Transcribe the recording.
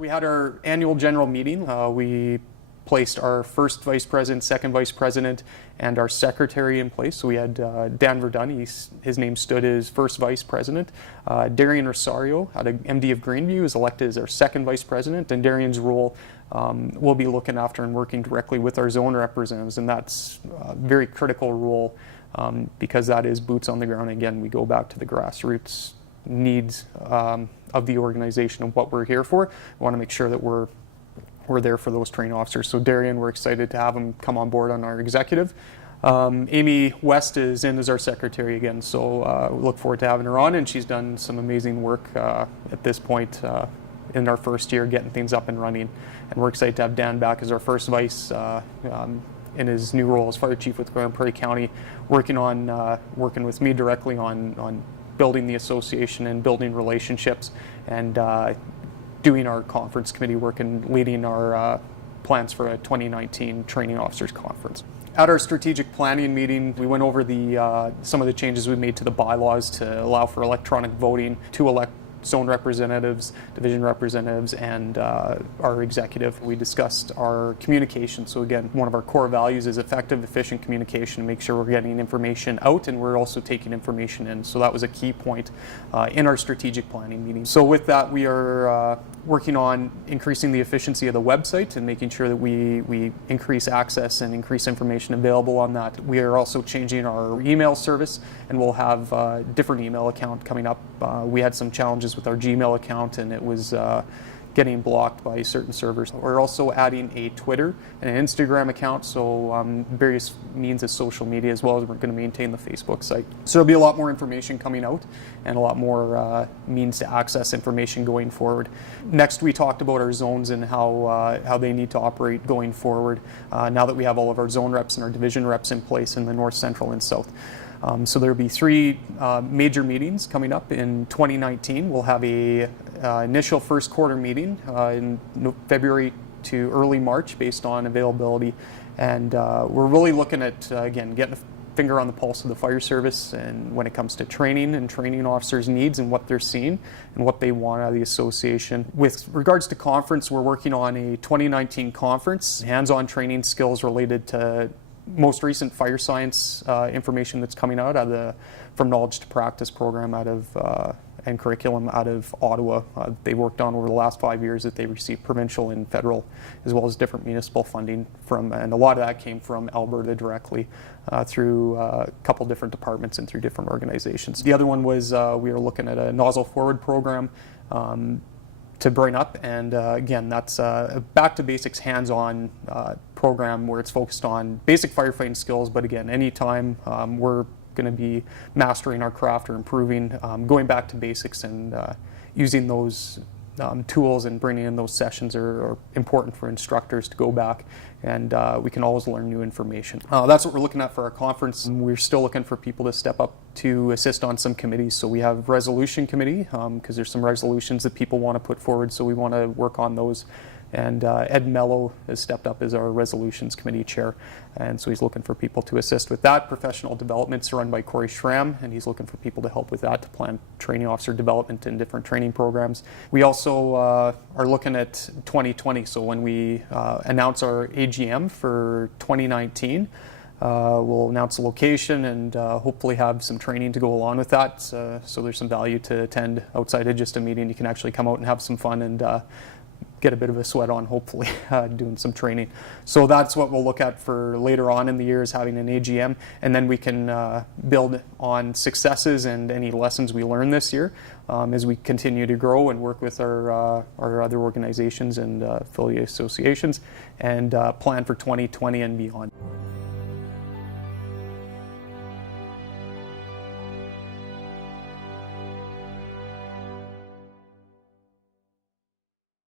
We had our annual general meeting. We placed our first vice president, second vice president, and our secretary in place. So we had Dan Verdun, his name stood as first vice president. Darian Rosario, out of MD of Greenview, is elected as our second vice president, and Darian's role will be looking after and working directly with our zone representatives, and that's a very critical role because that is boots on the ground. Again, we go back to the grassroots needs of the organization and what we're here for. We want to make sure that we're there for those training officers. So Darian, we're excited to have him come on board on our executive. Amy West is in as our secretary again, so we look forward to having her on, and she's done some amazing work at this point in our first year getting things up and running. And we're excited to have Dan back as our first vice in his new role as fire chief with Grand Prairie County, working with me directly on building the association and building relationships, and doing our conference committee work and leading our plans for a 2019 training officers conference. At our strategic planning meeting, we went over some of the changes we made to the bylaws to allow for electronic voting to elect zone representatives, division representatives, and our executive. We discussed our communication. So again, one of our core values is effective, efficient communication, make sure we're getting information out and we're also taking information in. So that was a key point in our strategic planning meeting. So with that, we are working on increasing the efficiency of the website and making sure that we increase access and increase information available on that. We are also changing our email service, and we'll have a different email account coming up. We had some challenges with our Gmail account, and it was getting blocked by certain servers. We're also adding a Twitter and an Instagram account, so various means of social media, as well as we're going to maintain the Facebook site. So there'll be a lot more information coming out and a lot more means to access information going forward. Next, we talked about our zones and how they need to operate going forward now that we have all of our zone reps and our division reps in place in the north, central, and south. So there'll be three major meetings coming up in 2019. We'll have a initial first quarter meeting in February to early March based on availability, and we're really looking at again getting a finger on the pulse of the fire service and when it comes to training and training officers' needs and what they're seeing and what they want out of the association. With regards to conference, we're working on a 2019 conference, hands-on training skills related to most recent fire science information that's coming out of the From Knowledge to Practice program out of and curriculum out of Ottawa. They worked on over the last 5 years that they received provincial and federal as well as different municipal funding from, and a lot of that came from Alberta directly through a couple different departments and through different organizations. The other one was we were looking at a nozzle forward program to bring up, and again, that's a back to basics hands-on program where it's focused on basic firefighting skills, but again, anytime we're going to be mastering our craft or improving, going back to basics and using those tools and bringing in those sessions are important for instructors to go back, and we can always learn new information. That's what we're looking at for our conference. We're still looking for people to step up to assist on some committees. So we have resolution committee because there's some resolutions that people want to put forward, so we want to work on those. And Ed Mello has stepped up as our resolutions committee chair, and so he's looking for people to assist with that. Professional development's run by Corey Schramm, and he's looking for people to help with that, to plan training officer development in different training programs. We also are looking at 2020, so when we announce our AGM for 2019, we'll announce the location and hopefully have some training to go along with that, so there's some value to attend outside of just a meeting. You can actually come out and have some fun and get a bit of a sweat on, hopefully, doing some training. So that's what we'll look at for later on in the year, is having an AGM, and then we can build on successes and any lessons we learn this year as we continue to grow and work with our other organizations and affiliate associations, and plan for 2020 and beyond.